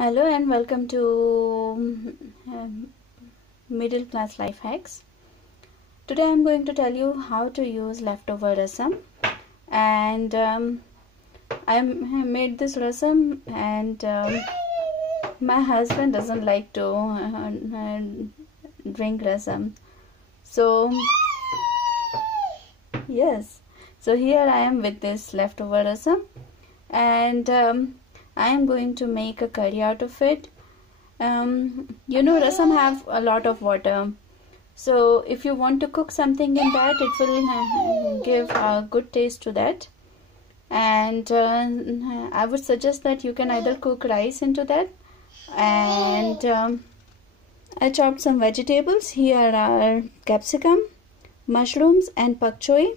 Hello and welcome to Middle Class Life Hacks. Today I'm going to tell you how to use leftover rasam, and I made this rasam, and my husband doesn't like to drink rasam. So yes, so here I am with this leftover rasam, and I am going to make a curry out of it. Rasam have a lot of water, so if you want to cook something in that, it will give a good taste to that. And I would suggest that you can either cook rice into that. And I chopped some vegetables. Here are capsicum, mushrooms, and pak choi.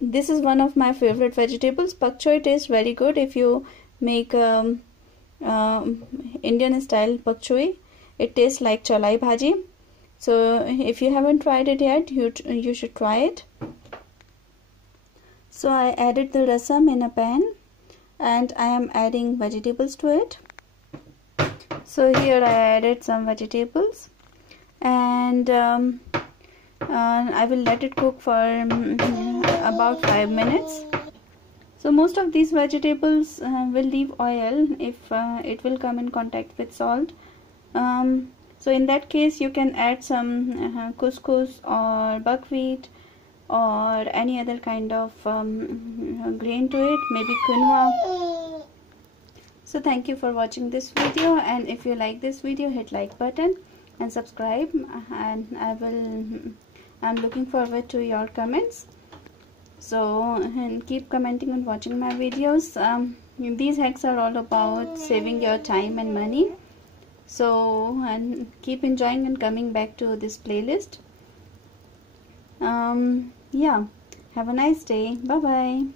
This is one of my favorite vegetables. Pak choi tastes very good if you make Indian style pak choi. It tastes like chalai bhaji. So if you haven't tried it yet, you should try it. So I added the rasam in a pan, and I am adding vegetables to it. So here I added some vegetables, and I will let it cook for about 5 minutes. So most of these vegetables will leave oil if it will come in contact with salt. So in that case you can add some couscous or buckwheat or any other kind of grain to it, maybe quinoa. So thank you for watching this video, and if you like this video, hit like button and subscribe, and I'm looking forward to your comments. So and keep commenting and watching my videos. These hacks are all about saving your time and money. So and keep enjoying and coming back to this playlist. Yeah, have a nice day. Bye bye.